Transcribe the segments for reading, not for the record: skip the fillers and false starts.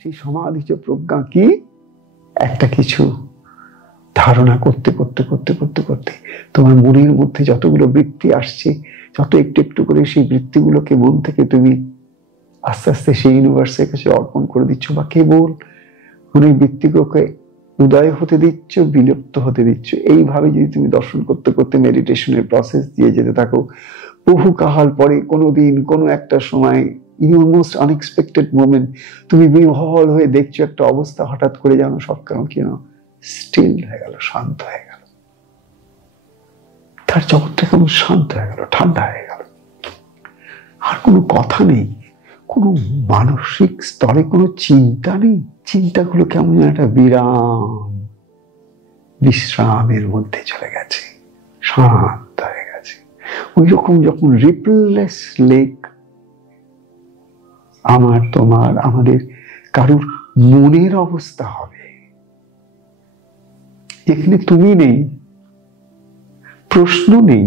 সেই সমাধিজ প্রজ্ঞা কি? একটা কিছু ধারণা করতে করতে করতে করতে করতে তোমার মনের মধ্যে যতগুলো বৃত্তি আসছে, যত একটু একটু করে সেই বৃত্তিগুলোকে মন থেকে তুমি আস্তে আস্তে সেই ইউনিভার্সের কাছে অর্পণ করে দিচ্ছ, বা কেবল মনের বৃত্তিগুলোকে উদয় হতে দিচ্ছ, বিলুপ্ত হতে দিচ্ছ। এইভাবে যদি তুমি দর্শন করতে করতে মেডিটেশনের প্রসেস দিয়ে যেতে থাকো, বহু কাল পরে কোনোদিন কোনো একটা সময় অলমোস্ট আনএক্সপেক্টেড মোমেন্ট তুমি বিহ্বল হয়ে দেখছো একটা অবস্থা, হঠাৎ করে যেন সব কেন স্টিল হয়ে গেল, শান্ত হয়ে গেল, তার জগৎটা কেমন শান্ত হয়ে গেল, ঠান্ডা হয়ে গেল। আর কোনো কথা নেই, কোনো মানসিক স্তরে কোনো চিন্তা নেই। চিন্তাগুলো কেমন যেন একটা বিশ্রামের মধ্যে চলে গেছে, শান্ত হয়ে গেছে। ওই রকম যখন রিপললেস লেক আমার, তোমার, আমাদের কারুর মনের অবস্থা হবে, যেখানে তুমি নেই, প্রশ্ন নেই,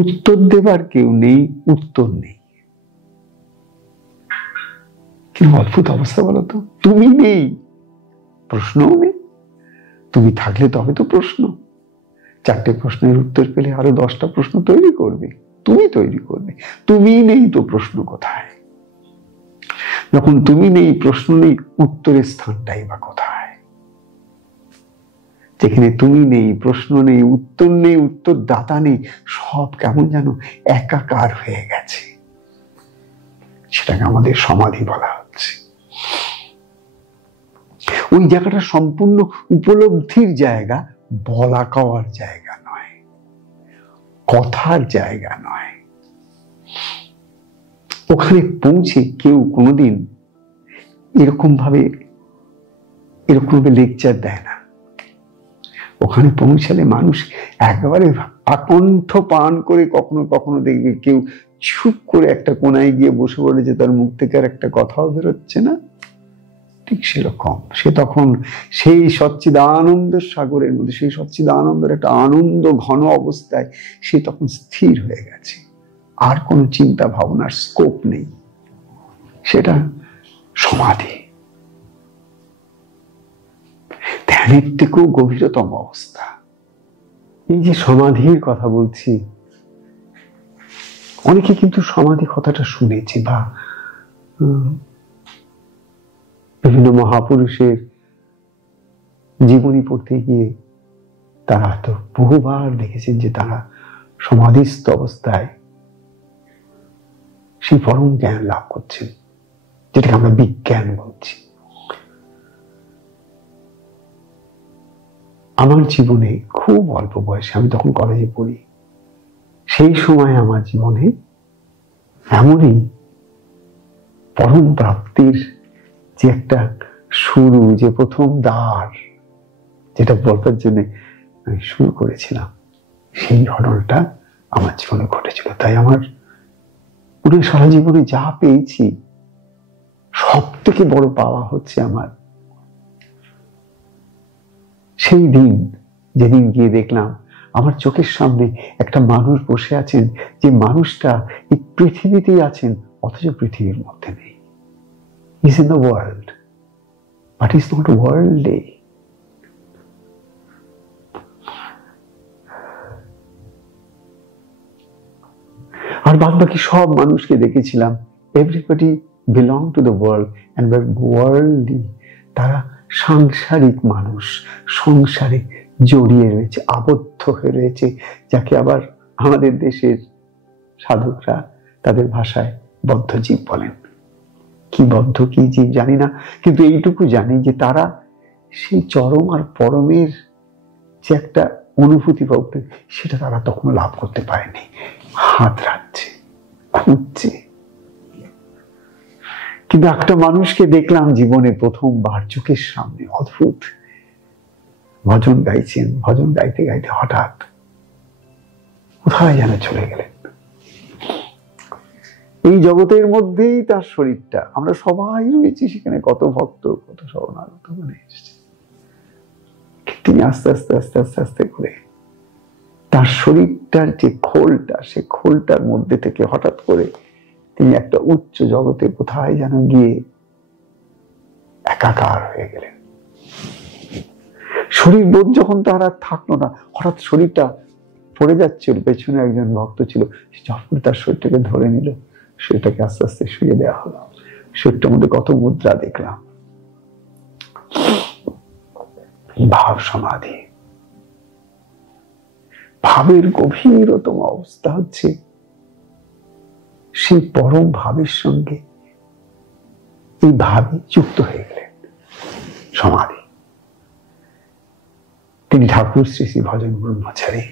উত্তর দেবার কেউ নেই, উত্তর নেই। কি অদ্ভুত অবস্থা বলো তো? তুমি নেই, প্রশ্নও নেই। তুমি থাকলে তবে তো প্রশ্ন, 4টে প্রশ্নের উত্তর পেলে আরো 10টা প্রশ্ন তৈরি করবে, তুমি তৈরি করবে। তুমি নেই তো প্রশ্ন কোথায়? যখন তুমি নেই, প্রশ্ন নেই, উত্তরের স্থানটাই বা কোথায়? যেখানে তুমি নেই, প্রশ্ন নেই, উত্তর দাতা নেই, সব কেমন যেন একাকার হয়ে গেছে। সেটাকে আমাদের সমাধি বলা হচ্ছে। ওই জায়গাটা সম্পূর্ণ উপলব্ধির জায়গা, বলা কওয়ার জায়গা নয়, কথার জায়গা নয়। ওখানে পৌঁছে কেউ কোনোদিন এরকম ভাবে লেকচার দেয় না। ওখানে পৌঁছালে মানুষ একেবারে আকণ্ঠ পান করে, কখনো কখনো দেখবে কেউ চুপ করে একটা কোনায় গিয়ে বসে পড়ে, যে তার মুখ থেকে আর একটা কথাও বেরোচ্ছে না। ঠিক সেরকম সে তখন সেই সচ্চিদানন্দের সাগরের মধ্যে, সেই সচ্চিদানন্দের একটা আনন্দ ঘন অবস্থায় সে তখন স্থির হয়ে গেছে। আর কোনো চিন্তা ভাবনার স্কোপ নেই। সেটা সমাধি, ধ্যানের থেকেও গভীরতম অবস্থা। এই যে সমাধির কথা বলছি, অনেকে কিন্তু সমাধি কথাটা শুনেছে, বা বিভিন্ন মহাপুরুষের জীবনী পড়তে গিয়ে তারা তো বহুবার দেখেছেন যে তারা সমাধিস্থ অবস্থায় সেই পরম জ্ঞান লাভ করছেন, যেটাকে আমরা বিজ্ঞান বলছি। আমার জীবনে খুব অল্প বয়সে, আমি তখন কলেজে পড়ি, সেই সময় আমার জীবনে এমনই পরম প্রাপ্তির যে একটা শুরু, যে প্রথম দ্বার, যেটা বলবার জন্য আমি শুরু করেছিলাম, সেই ঘটনাটা আমার জীবনে ঘটেছিল। তাই আমার পুরো সারা জীবনে যা পেয়েছি, সব থেকে বড় পাওয়া হচ্ছে আমার সেই দিন, যেদিন গিয়ে দেখলাম আমার চোখের সামনে একটা মানুষ বসে আছেন, যে মানুষটা এই পৃথিবীতেই আছেন, অথচ পৃথিবীর মধ্যে নেই। He's in the world, but he's not worldly. আর বাদ বাকি সব মানুষকে দেখেছিলাম, everybody belong to the world and were worldly. তারা সাংসারিক মানুষ, সংসারে জড়িয়ে রয়েছে, আবদ্ধ হয়ে রয়েছে, যাকে আবার আমাদের দেশের সাধকরা তাদের ভাষায় বদ্ধজীব বলেন। কি বদ্ধ কি জীব জানি না, কিন্তু এইটুকু জানি যে তারা সেই চরম আর পরমের যে একটা অনুভূতি বলতে, সেটা তারা তখনও লাভ করতে পারেনি। হাত রাখছে, খুঁজছে। কিন্তু একটা মানুষকে দেখলাম জীবনে প্রথমবার চোখের সামনে, অদ্ভুত ভজন গাইছেন, ভজন গাইতে গাইতে হঠাৎ কোথায় যেন চলে গেলেন। এই জগতের মধ্যেই তার শরীরটা, আমরা সবাই রয়েছি সেখানে, কত ভক্ত, কত শরণাগত মানে এসেছে। তিনি আস্তে আস্তে আস্তে আস্তে আস্তে করে তার শরীরটার যে খোলটা, সে খোলটার মধ্যে থেকে হঠাৎ করে তিনি একটা উচ্চ জগতে কোথায় যেন গিয়ে একাকার হয়ে গেলেন। শরীর বোধ যখন তার আর থাকলো না, হঠাৎ শরীরটা পড়ে যাচ্ছিল, পেছনে একজন ভক্ত ছিল, যখন তার শরীরটাকে ধরে নিল, শরীরটাকে আস্তে আস্তে শুয়ে দেওয়া হলো। শরীরটার মধ্যে কত মুদ্রা দেখলাম, ভাব সমাধি। ভাবের গভীরতম অবস্থা হচ্ছে সেই পরম ভাবের সঙ্গে এই ভাবে যুক্ত হয়ে গেলেন, সমাধি। তিনি ঠাকুর শ্রী শ্রী ভজন ব্রহ্মচারী।